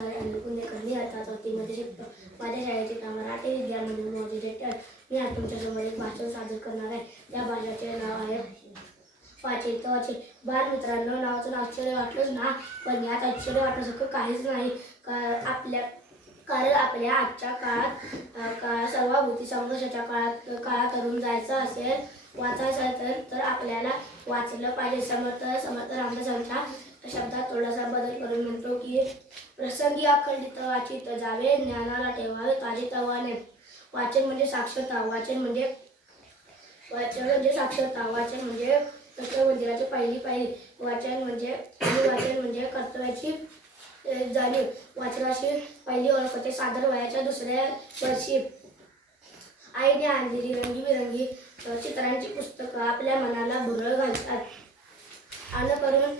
आणि पुणेकरनी आता चौथीमध्ये शिकतो. माझ्या शाळेचे नाव मराठी विद्या मंदिर मॉड्युलेटर. मी आज तुमच्यासमोर एक भाषण सादर करणार आहे. त्या भाषणाचे नाव आहे वाचेल तर वाचेल. बाल मित्रांनो, नावाचं आश्चर्य वाटलंच ना, पण यात आश्चर्य वाटण्यासारखं काहीच नाही. कारण आपल्या आजच्या काळात सर्वाभूती संघर्षाच्या काळात करून जायचं असेल, वाचायचं तर आपल्याला वाचलं पाहिजे. समर्थ रामदासांच्या शब्दात थोडासा बदल करून म्हणतो की प्रसंगी अखंडित वाचित जावे, ज्ञानाला ठेवावे ताजे तवाने. वाचन म्हणजे साक्षरता. वाचन म्हणजे साक्षरता. वाचन म्हणजे मंदिराची पहिली पायरी. वाचन म्हणजे कर्तव्याची जाणीव. वाचनाची पहिली ओळख होते सादर वयाच्या दुसऱ्या वर्षी. आईने आणलेली रंगीबिरंगी चित्रांची पुस्तकं आपल्या मनाला भुरळ घालतात. अनुकरण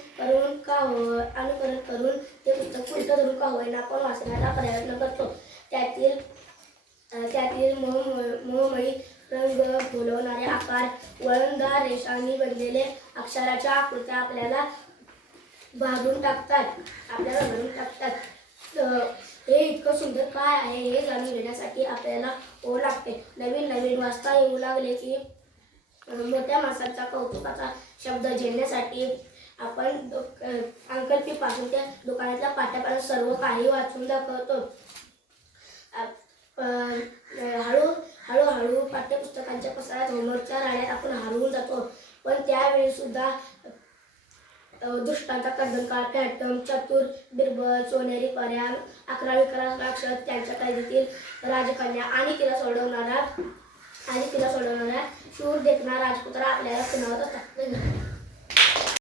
करून ते पुस्तक उलटं धरून का होईना आपण वाचण्याचा प्रयत्न करतो. त्यातील मोहमयी रंग, फुलवणारे आकार, वळणदार रेषांनी बनलेले अक्षराच्या आकृत्या आपल्याला भागून टाकतात. हे इतकं सुंदर काय आहे हे जाणून घेण्यासाठी आपल्याला ओढ लागते. नवीन वाचता येऊ लागले की मोठ्या माणसाचा कौतुकाचा शब्द झेलण्यासाठी आपण अंकलिपीपासून त्या दुकानातल्या पाट्यापर्यंत सर्व काही वाचून दाखवतो. हळूहळू पाठ्यपुस्तकांच्या पसरात होमवर्कच्या राड्यात आपण हरवून जातो. पण त्यावेळी सुद्धा दृष्टांत, कर्दनकाळ, पॅटर्न, चतुर, बिरबल, सोनेरी पर्या, 11 अक्षर, त्यांच्या कैदेतील राजकन्या आणि तिला सोडवणारा शूर देखणा राजपुत्र आपल्याला खुणावत असतात.